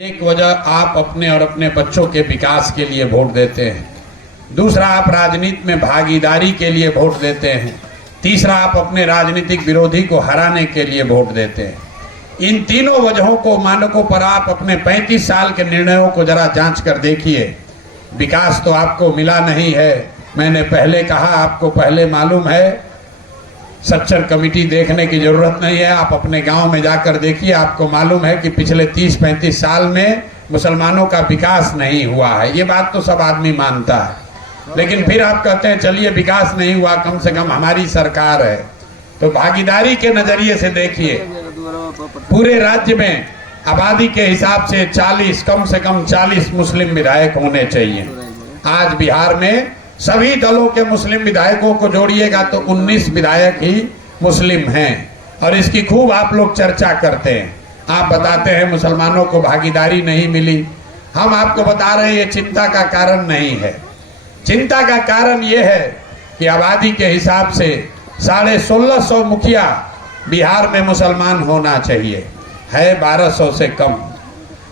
एक वजह आप अपने और अपने बच्चों के विकास के लिए वोट देते हैं, दूसरा आप राजनीति में भागीदारी के लिए वोट देते हैं, तीसरा आप अपने राजनीतिक विरोधी को हराने के लिए वोट देते हैं। इन तीनों वजहों को मानकों पर आप अपने 35 साल के निर्णयों को जरा जांच कर देखिए। विकास तो आपको मिला नहीं है। मैंने पहले कहा, आपको पहले मालूम है। सच्चर कमेटी देखने की जरूरत नहीं है, आप अपने गांव में जाकर देखिए, आपको मालूम है कि पिछले 30-35 साल में मुसलमानों का विकास नहीं हुआ है। ये बात तो सब आदमी मानता है, लेकिन फिर आप कहते हैं चलिए विकास नहीं हुआ, कम से कम हमारी सरकार है। तो भागीदारी के नजरिए से देखिए, पूरे राज्य में आबादी के हिसाब से 40, कम से कम 40 मुस्लिम विधायक होने चाहिए। आज बिहार में सभी दलों के मुस्लिम विधायकों को जोड़िएगा तो 19 विधायक ही मुस्लिम हैं, और इसकी खूब आप लोग चर्चा करते हैं। आप बताते हैं मुसलमानों को भागीदारी नहीं मिली। हम आपको बता रहे हैं ये चिंता का कारण नहीं है। चिंता का कारण ये है कि आबादी के हिसाब से 1650 मुखिया बिहार में मुसलमान होना चाहिए, है 1200 से कम।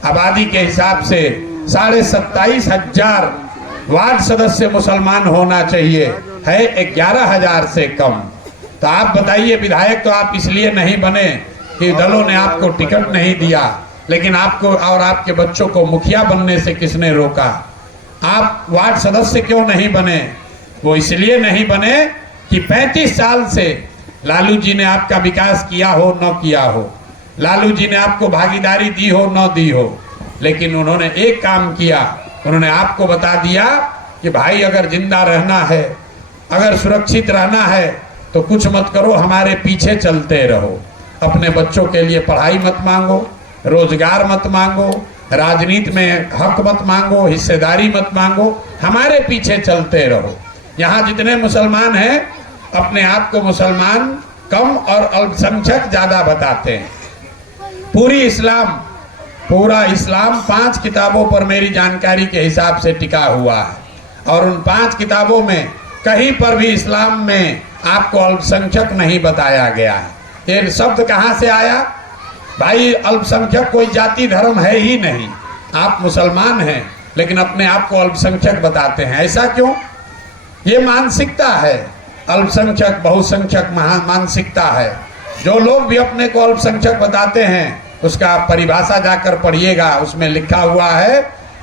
आबादी के हिसाब से 27,500 वार्ड सदस्य मुसलमान होना चाहिए, है 11,000 से कम। तो आप बताइए, विधायक तो आप इसलिए नहीं बने कि दलों ने आपको टिकट नहीं दिया, लेकिन आपको और आपके बच्चों को मुखिया बनने से किसने रोका? आप वार्ड सदस्य क्यों नहीं बने? वो इसलिए नहीं बने कि 35 साल से लालू जी ने आपका विकास किया हो न किया हो, लालू जी ने आपको भागीदारी दी हो न दी हो, लेकिन उन्होंने एक काम किया, उन्होंने आपको बता दिया कि भाई अगर जिंदा रहना है, अगर सुरक्षित रहना है तो कुछ मत करो, हमारे पीछे चलते रहो। अपने बच्चों के लिए पढ़ाई मत मांगो, रोजगार मत मांगो, राजनीति में हक मत मांगो, हिस्सेदारी मत मांगो, हमारे पीछे चलते रहो। यहाँ जितने मुसलमान हैं अपने आप को मुसलमान कम और अल्पसंख्यक ज्यादा बताते हैं। पूरा इस्लाम 5 किताबों पर मेरी जानकारी के हिसाब से टिका हुआ है, और उन 5 किताबों में कहीं पर भी इस्लाम में आपको अल्पसंख्यक नहीं बताया गया है। ये शब्द कहाँ से आया? भाई अल्पसंख्यक कोई जाति धर्म है ही नहीं। आप मुसलमान हैं लेकिन अपने आप को अल्पसंख्यक बताते हैं, ऐसा क्यों? ये मानसिकता है, अल्पसंख्यक बहुसंख्यक मानसिकता है। जो लोग भी अपने को अल्पसंख्यक बताते हैं उसका परिभाषा जाकर पढ़िएगा, उसमें लिखा हुआ है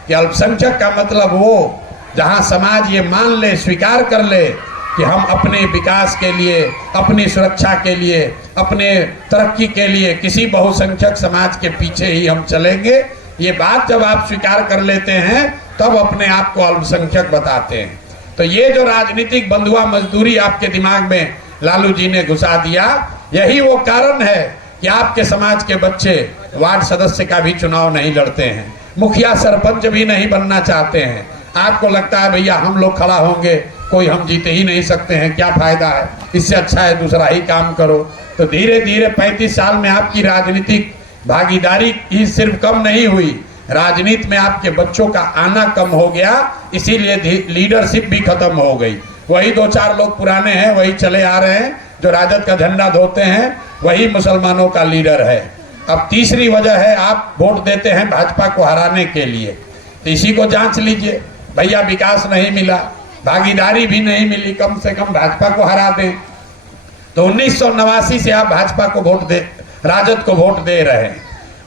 कि अल्पसंख्यक का मतलब वो जहां समाज ये मान ले, स्वीकार कर ले कि हम अपने विकास के लिए, अपनी सुरक्षा के लिए, अपने तरक्की के लिए किसी बहुसंख्यक समाज के पीछे ही हम चलेंगे। ये बात जब आप स्वीकार कर लेते हैं तब अपने आप को अल्पसंख्यक बताते हैं। तो ये जो राजनीतिक बंधुआ मजदूरी आपके दिमाग में लालू जी ने घुसा दिया, यही वो कारण है कि आपके समाज के बच्चे वार्ड सदस्य का भी चुनाव नहीं लड़ते हैं, मुखिया सरपंच भी नहीं बनना चाहते हैं। आपको लगता है भैया हम लोग खड़ा होंगे, कोई हम जीते ही नहीं सकते हैं, क्या फायदा है, इससे अच्छा है दूसरा ही काम करो। तो धीरे धीरे 35 साल में आपकी राजनीतिक भागीदारी ही सिर्फ कम नहीं हुई, राजनीति में आपके बच्चों का आना कम हो गया, इसीलिए लीडरशिप भी खत्म हो गई। वही 2-4 लोग पुराने हैं, वही चले आ रहे हैं, जो राजद का झंडा धोते हैं, वही मुसलमानों का लीडर है। अब तीसरी वजह है, आप वोट देते हैं भाजपा को हराने के लिए। तो इसी को जांच लीजिए, भैया विकास नहीं मिला, भागीदारी भी नहीं मिली, कम से कम भाजपा को हरा दें। तो 1989 से आप भाजपा को वोट दे, राजद को वोट दे रहे हैं।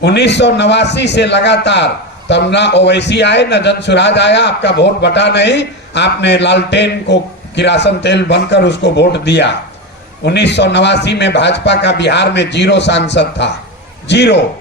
1989 से लगातार, तब ना ओवैसी आए ना जनसुराज आया, आपका वोट बटा नहीं, आपने लालटेन को किरासन तेल बनकर उसको वोट दिया। 1989 में भाजपा का बिहार में 0 सांसद था, 0,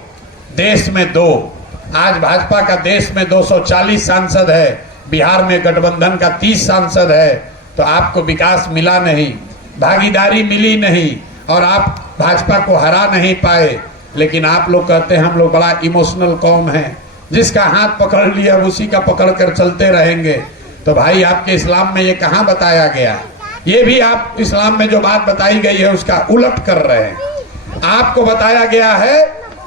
देश में 2। आज भाजपा का देश में 240 सांसद है, बिहार में गठबंधन का 30 सांसद है। तो आपको विकास मिला नहीं, भागीदारी मिली नहीं, और आप भाजपा को हरा नहीं पाए। लेकिन आप लोग कहते हैं हम लोग बड़ा इमोशनल कौम है, जिसका हाथ पकड़ लिया उसी का पकड़ कर चलते रहेंगे। तो भाई आपके इस्लाम में ये कहाँ बताया गया? ये भी आप इस्लाम में जो बात बताई गई है उसका उलट कर रहे हैं। आपको बताया गया है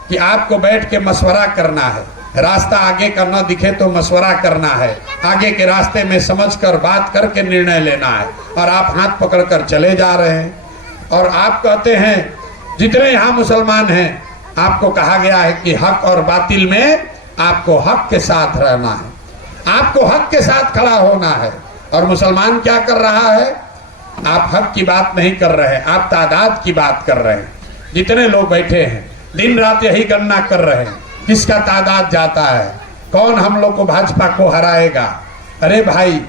कि आपको बैठ के मशवरा करना है, रास्ता आगे का न दिखे तो मशवरा करना है, आगे के रास्ते में समझकर बात करके निर्णय लेना है, और आप हाथ पकड़कर चले जा रहे हैं। और आप कहते हैं जितने यहाँ मुसलमान हैं, आपको कहा गया है कि हक और बातिल में आपको हक के साथ रहना है, आपको हक के साथ खड़ा होना है। और मुसलमान क्या कर रहा है? आप हक की बात नहीं कर रहे हैं, आप तादाद की बात कर रहे हैं। जितने लोग बैठे हैं दिन रात यही गणना कर रहे हैं, किसका तादाद जाता है, कौन हम लोग को भाजपा को हराएगा। अरे भाई,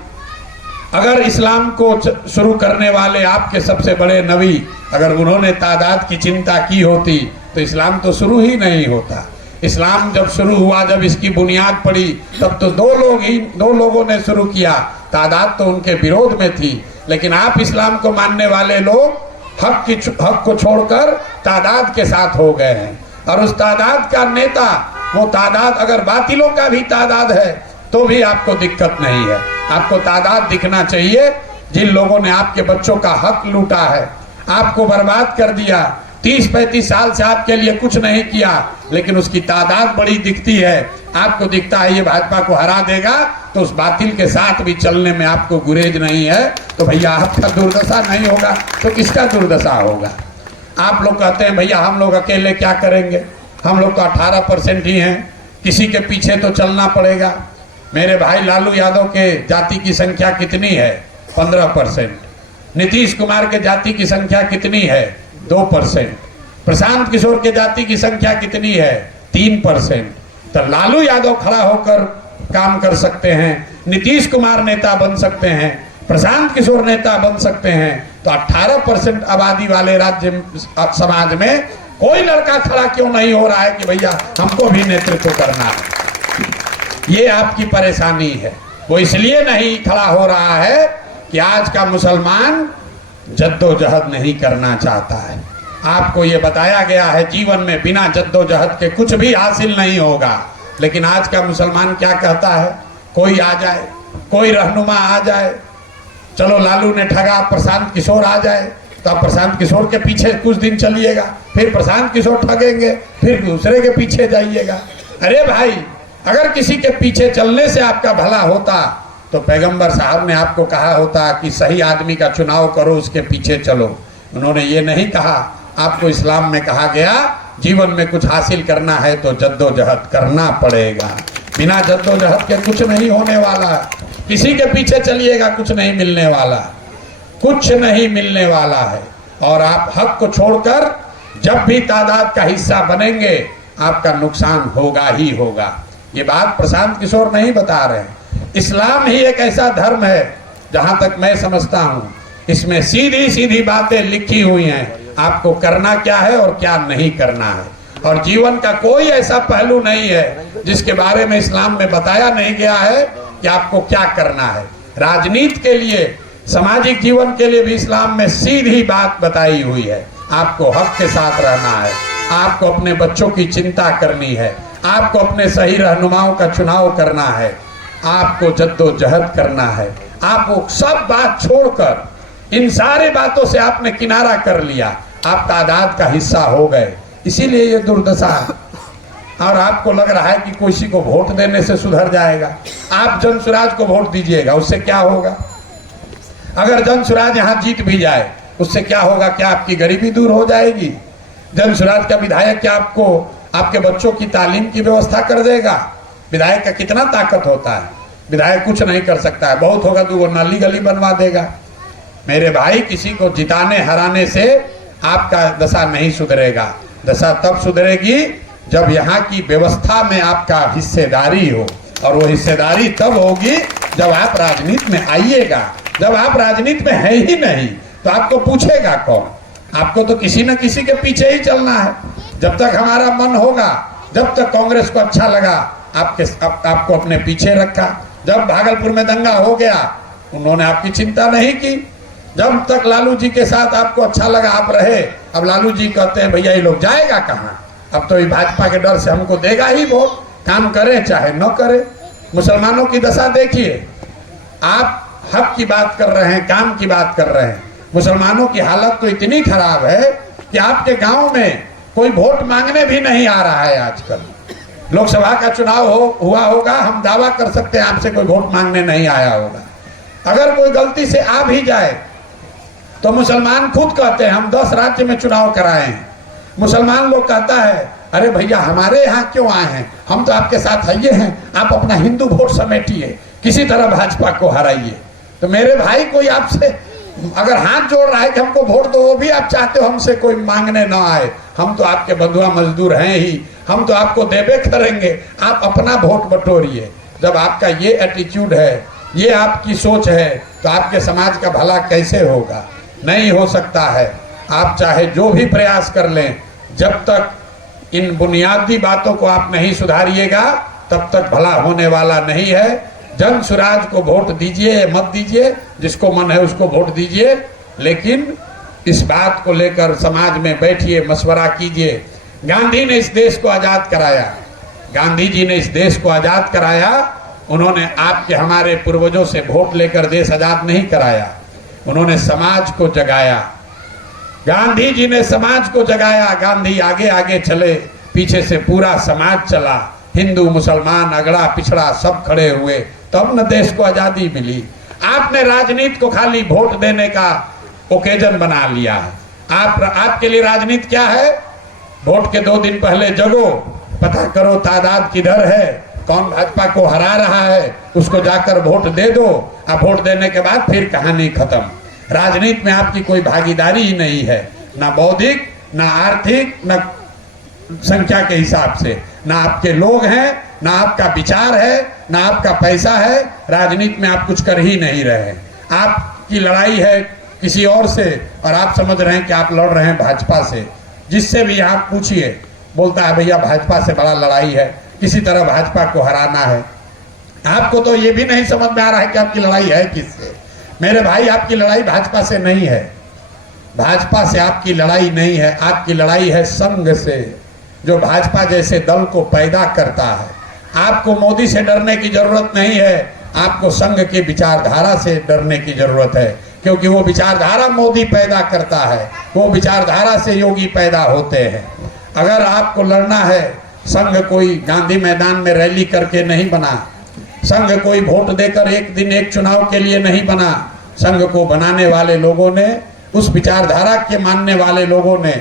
अगर इस्लाम को शुरू करने वाले आपके सबसे बड़े नबी, अगर उन्होंने तादाद की चिंता की होती तो इस्लाम तो शुरू ही नहीं होता। इस्लाम जब शुरू हुआ, जब इसकी बुनियाद पड़ी, तब तो दो लोगों ने शुरू किया, तादाद तो उनके विरोध में थी। लेकिन आप इस्लाम को मानने वाले लोग हक को छोड़कर तादाद के साथ हो गए हैं। और उस तादाद का नेता, वो तादाद अगर बातिलों का भी तादाद है तो भी आपको दिक्कत नहीं है। आपको तादाद दिखना चाहिए जिन लोगों ने आपके बच्चों का हक लूटा है, आपको बर्बाद कर दिया, 30-35 साल से आपके लिए कुछ नहीं किया, लेकिन उसकी तादाद बड़ी दिखती है। आपको दिखता है ये भाजपा को हरा देगा, तो उस बातिल के साथ भी चलने में आपको गुरेज नहीं है। तो भैया आपका दुर्दशा नहीं होगा तो किसका दुर्दशा होगा? आप लोग कहते हैं भैया हम लोग अकेले क्या करेंगे, हम लोग तो 18% ही हैं, किसी के पीछे तो चलना पड़ेगा। मेरे भाई लालू यादव के जाति की संख्या कितनी है? 15%। नीतीश कुमार के जाति की संख्या कितनी है? 2%। प्रशांत किशोर के जाति की संख्या कितनी है? 3%। तो लालू यादव खड़ा होकर काम कर सकते हैं, नीतीश कुमार नेता बन सकते हैं, प्रशांत किशोर नेता बन सकते हैं, तो 18% आबादी वाले राज्य समाज में कोई लड़का खड़ा क्यों नहीं हो रहा है कि भैया हमको भी नेतृत्व करना है? ये आपकी परेशानी है। वो इसलिए नहीं खड़ा हो रहा है कि आज का मुसलमान जद्दोजहद नहीं करना चाहता है। आपको ये बताया गया है जीवन में बिना जद्दोजहद के कुछ भी हासिल नहीं होगा। लेकिन आज का मुसलमान क्या कहता है? कोई आ जाए, कोई रहनुमा आ जाए, चलो लालू ने ठगा, प्रशांत किशोर आ जाए तो आप प्रशांत किशोर के पीछे कुछ दिन चलिएगा, फिर प्रशांत किशोर ठगेंगे, फिर दूसरे के पीछे जाइएगा। अरे भाई, अगर किसी के पीछे चलने से आपका भला होता तो पैगंबर साहब ने आपको कहा होता कि सही आदमी का चुनाव करो, उसके पीछे चलो। उन्होंने ये नहीं कहा। आपको इस्लाम में कहा गया जीवन में कुछ हासिल करना है तो जद्दोजहद करना पड़ेगा। बिना जद्दोजहद के कुछ नहीं होने वाला। किसी के पीछे चलिएगा कुछ नहीं मिलने वाला, कुछ नहीं मिलने वाला है। और आप हक को छोड़कर जब भी तादाद का हिस्सा बनेंगे आपका नुकसान होगा ही होगा। ये बात प्रशांत किशोर नहीं बता रहे। इस्लाम ही एक ऐसा धर्म है, जहां तक मैं समझता हूं, इसमें सीधी सीधी बातें लिखी हुई हैं, आपको करना क्या है और क्या नहीं करना है। और जीवन का कोई ऐसा पहलू नहीं है जिसके बारे में इस्लाम में बताया नहीं गया है कि आपको क्या करना है। राजनीति के लिए, सामाजिक जीवन के लिए भी इस्लाम में सीधी बात बताई हुई है। आपको हक के साथ रहना है, आपको अपने बच्चों की चिंता करनी है, आपको अपने सही रहनुमाओं का चुनाव करना है, आपको जद्दोजहद करना है। आपको सब बात छोड़कर इन सारी बातों से आपने किनारा कर लिया, आप तादाद का हिस्सा हो गए, इसीलिए ये दुर्दशा है। और आपको लग रहा है कि किसी को वोट देने से सुधर जाएगा। आप जनसुराज को वोट दीजिएगा, उससे क्या होगा? अगर जनसुराज यहाँ जीत भी जाए उससे क्या होगा? क्या आपकी गरीबी दूर हो जाएगी? जनसुराज का विधायक क्या आपको आपके बच्चों की तालीम की व्यवस्था कर देगा? विधायक का कितना ताकत होता है? विधायक कुछ नहीं कर सकता है, बहुत होगा तो वो नाली गली बनवा देगा। मेरे भाई, किसी को जिताने हराने से आपका दशा नहीं सुधरेगा। दशा तब सुधरेगी जब यहाँ की व्यवस्था में आपका हिस्सेदारी हो, और वो हिस्सेदारी तब होगी जब आप राजनीति में आइएगा। जब आप राजनीति में है ही नहीं तो आपको पूछेगा कौन? आपको तो किसी न किसी के पीछे ही चलना है। जब तक हमारा मन होगा, जब तक कांग्रेस को अच्छा लगा आपको अपने पीछे रखा। जब भागलपुर में दंगा हो गया उन्होंने आपकी चिंता नहीं की। जब तक लालू जी के साथ आपको अच्छा लगा आप रहे। अब लालू जी कहते हैं भैया ये लोग जाएगा कहाँ? अब तो ये भाजपा के डर से हमको देगा ही वोट, काम करे चाहे न करे। मुसलमानों की दशा देखिए, आप हक की बात कर रहे हैं, काम की बात कर रहे हैं। मुसलमानों की हालत तो इतनी खराब है कि आपके गांव में कोई वोट मांगने भी नहीं आ रहा है। आजकल लोकसभा का चुनाव हुआ होगा, हम दावा कर सकते हैं आपसे कोई वोट मांगने नहीं आया होगा। अगर कोई गलती से आ भी जाए तो मुसलमान खुद कहते हैं हम 10 राज्य में चुनाव कराए हैं। मुसलमान लोग कहता है अरे भैया हमारे यहाँ क्यों आए हैं, हम तो आपके साथ आइए हैं, आप अपना हिंदू वोट समेटिए, किसी तरह भाजपा को हराइए। तो मेरे भाई कोई आपसे अगर हाथ जोड़ रहा है कि हमको वोट दो, वो भी आप चाहते हो हमसे कोई मांगने ना आए, हम तो आपके बंधुआ मजदूर हैं ही, हम तो आपको देबे करेंगे, आप अपना वोट बटोरिए। जब आपका ये एटीट्यूड है, ये आपकी सोच है, तो आपके समाज का भला कैसे होगा? नहीं हो सकता है। आप चाहे जो भी प्रयास कर लें, जब तक इन बुनियादी बातों को आप नहीं सुधारिएगा तब तक भला होने वाला नहीं है। जन सुराज को वोट दीजिए मत दीजिए, जिसको मन है उसको वोट दीजिए, लेकिन इस बात को लेकर समाज में बैठिए, मशवरा कीजिए। गांधी ने इस देश को आज़ाद कराया, गांधी जी ने इस देश को आज़ाद कराया, उन्होंने आपके हमारे पूर्वजों से वोट लेकर देश आज़ाद नहीं कराया, उन्होंने समाज को जगाया। गांधी जी ने समाज को जगाया, गांधी आगे आगे चले, पीछे से पूरा समाज चला, हिंदू मुसलमान अगड़ा पिछड़ा सब खड़े हुए, तब न देश को आजादी मिली। आपने राजनीति को खाली वोट देने का ओकेजन बना लिया है। आपके लिए राजनीति क्या है? वोट के 2 दिन पहले जगो, पता करो तादाद किधर है, कौन भाजपा को हरा रहा है, उसको जाकर वोट दे दो, अब वोट देने के बाद फिर कहानी खत्म। राजनीति में आपकी कोई भागीदारी ही नहीं है, ना बौद्धिक, ना आर्थिक, ना संख्या के हिसाब से, ना आपके लोग हैं, ना आपका विचार है, ना आपका पैसा है। राजनीति में आप कुछ कर ही नहीं रहे। आपकी लड़ाई है किसी और से और आप समझ रहे हैं कि आप लड़ रहे हैं भाजपा से। जिससे भी आप पूछिए बोलता है भैया भाजपा से बड़ा लड़ाई है, किसी तरह भाजपा को हराना है। आपको तो ये भी नहीं समझ में आ रहा है कि आपकी लड़ाई है किससे। मेरे भाई आपकी लड़ाई भाजपा से नहीं है, भाजपा से आपकी लड़ाई नहीं है, आपकी लड़ाई है संघ से, जो भाजपा जैसे दल को पैदा करता है। आपको मोदी से डरने की जरूरत नहीं है, आपको संघ की विचारधारा से डरने की जरूरत है, क्योंकि वो विचारधारा मोदी पैदा करता है, वो विचारधारा से योगी पैदा होते हैं। अगर आपको लड़ना है, संघ कोई गांधी मैदान में रैली करके नहीं बना, संघ कोई वोट देकर एक दिन एक चुनाव के लिए नहीं बना। संघ को बनाने वाले लोगों ने, उस विचारधारा के मानने वाले लोगों ने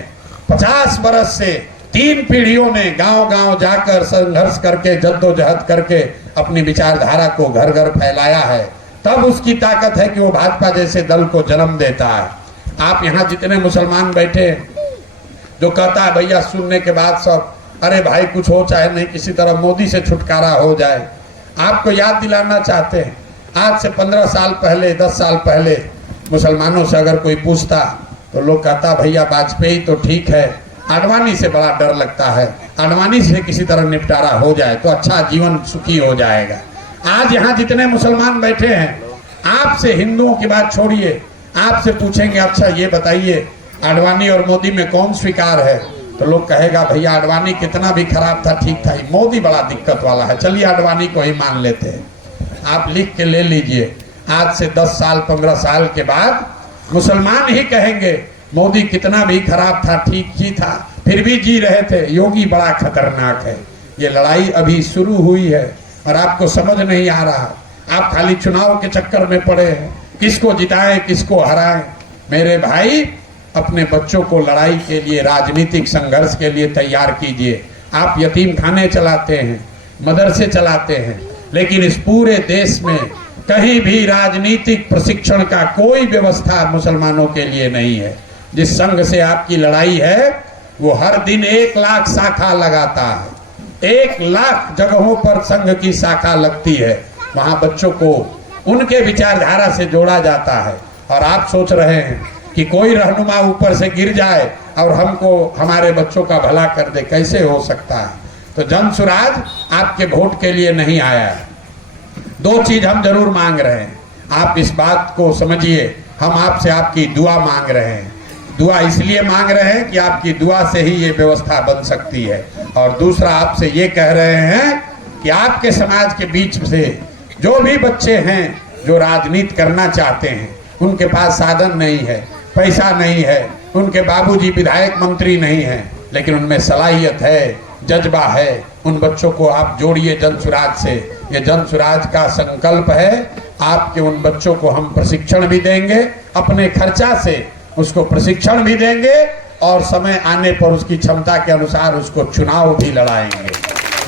50 बरस से 3 पीढ़ियों ने गांव-गांव जाकर संघर्ष करके, जद्दोजहद करके अपनी विचारधारा को घर घर फैलाया है। तब उसकी ताकत है कि वो भाजपा जैसे दल को जन्म देता है। आप यहाँ जितने मुसलमान बैठे, जो कहता है भैया सुनने के बाद सब, अरे भाई कुछ हो चाहे नहीं, किसी तरह मोदी से छुटकारा हो जाए, आपको याद दिलाना चाहते हैं। आज से 15 साल पहले, 10 साल पहले मुसलमानों से अगर कोई पूछता तो लोग कहता भैया वाजपेयी तो ठीक है, आडवाणी से बड़ा डर लगता है, आडवाणी से किसी तरह निपटारा हो जाए तो अच्छा जीवन सुखी हो जाएगा। आज यहाँ जितने मुसलमान बैठे हैं, आपसे हिंदुओं की बात छोड़िए, आपसे पूछेंगे अच्छा ये बताइए आडवाणी और मोदी में कौन स्वीकार है, तो लोग कहेगा भैया आडवाणी कितना भी खराब था ठीक था, मोदी बड़ा दिक्कत वाला है, चलिए आडवाणी को ही मान लेते हैं। आप लिख के ले लीजिए, आज से 10 साल 15 साल के बाद मुसलमान ही कहेंगे मोदी कितना भी खराब था ठीक ही था, फिर भी जी रहे थे, योगी बड़ा खतरनाक है। ये लड़ाई अभी शुरू हुई है और आपको समझ नहीं आ रहा, आप खाली चुनाव के चक्कर में पड़े हैं, किसको जिताएं किसको हराएं। मेरे भाई अपने बच्चों को लड़ाई के लिए, राजनीतिक संघर्ष के लिए तैयार कीजिए। आप यतीम खाने चलाते हैं, मदरसे चलाते हैं, लेकिन इस पूरे देश में कहीं भी राजनीतिक प्रशिक्षण का कोई व्यवस्था मुसलमानों के लिए नहीं है। जिस संघ से आपकी लड़ाई है वो हर दिन 1 लाख शाखा लगाता है, 1 लाख जगहों पर संघ की शाखा लगती है, वहां बच्चों को उनके विचारधारा से जोड़ा जाता है। और आप सोच रहे हैं कि कोई रहनुमा ऊपर से गिर जाए और हमको, हमारे बच्चों का भला कर दे, कैसे हो सकता है? तो जन सुराज आपके वोट के लिए नहीं आया है। 2 चीज हम जरूर मांग रहे हैं, आप इस बात को समझिए, हम आपसे आपकी दुआ मांग रहे हैं। दुआ इसलिए मांग रहे हैं कि आपकी दुआ से ही ये व्यवस्था बन सकती है। और दूसरा आपसे ये कह रहे हैं कि आपके समाज के बीच से जो भी बच्चे हैं जो राजनीति करना चाहते हैं, उनके पास साधन नहीं है, पैसा नहीं है, उनके बाबूजी विधायक मंत्री नहीं है, लेकिन उनमें सलाहियत है, जज्बा है, उन बच्चों को आप जोड़िए जन सुराज से। ये जन सुराज का संकल्प है, आपके उन बच्चों को हम प्रशिक्षण भी देंगे, अपने खर्चा से उसको प्रशिक्षण भी देंगे, और समय आने पर उसकी क्षमता के अनुसार उसको चुनाव भी लड़ाएंगे।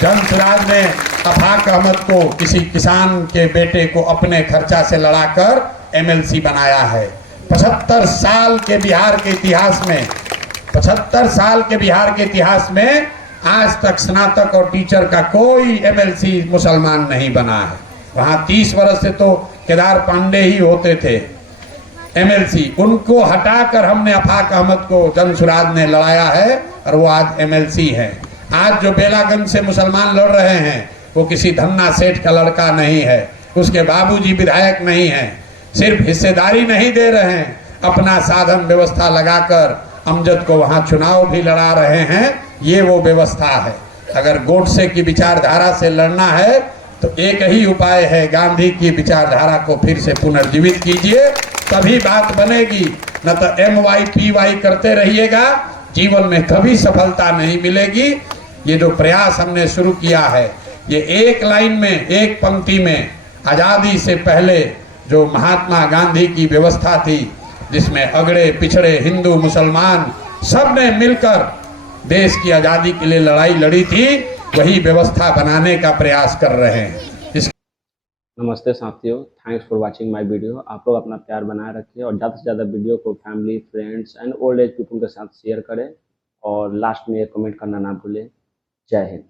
जन ने अफाक अहमद को किसी किसान के बेटे को अपने खर्चा से लड़ाकर एमएलसी बनाया है। 75 साल के बिहार के इतिहास में 75 साल के बिहार के इतिहास में आज तक स्नातक और टीचर का कोई एमएलसी मुसलमान नहीं बना है। वहाँ 30 वर्ष से तो केदार पांडे ही होते थे एमएलसी, उनको हटाकर हमने अफाक अहमद को जनसुराज ने लड़ाया है और वो आज एमएलसी हैं। आज जो बेलागंज से मुसलमान लड़ रहे हैं वो किसी धन्ना सेठ का लड़का नहीं है, उसके बाबूजी विधायक नहीं हैं। सिर्फ हिस्सेदारी नहीं दे रहे हैं, अपना साधन व्यवस्था लगाकर अमजद को वहाँ चुनाव भी लड़ा रहे हैं। ये वो व्यवस्था है। अगर गोडसे की विचारधारा से लड़ना है तो एक ही उपाय है, गांधी की विचारधारा को फिर से पुनर्जीवित कीजिए, तभी बात बनेगी। न तो MYPY करते रहिएगा, जीवन में कभी सफलता नहीं मिलेगी। ये जो प्रयास हमने शुरू किया है, ये एक लाइन में, एक पंक्ति में आज़ादी से पहले जो महात्मा गांधी की व्यवस्था थी, जिसमें अगड़े पिछड़े हिंदू मुसलमान सब ने मिलकर देश की आज़ादी के लिए लड़ाई लड़ी थी, वही व्यवस्था बनाने का प्रयास कर रहे हैं। नमस्ते साथियों, thanks for watching my video. आप लोग अपना प्यार बनाए रखिए और ज़्यादा से ज़्यादा वीडियो को family, friends and old age people के साथ शेयर करें और लास्ट में एक कमेंट करना ना भूलें। जय हिंद।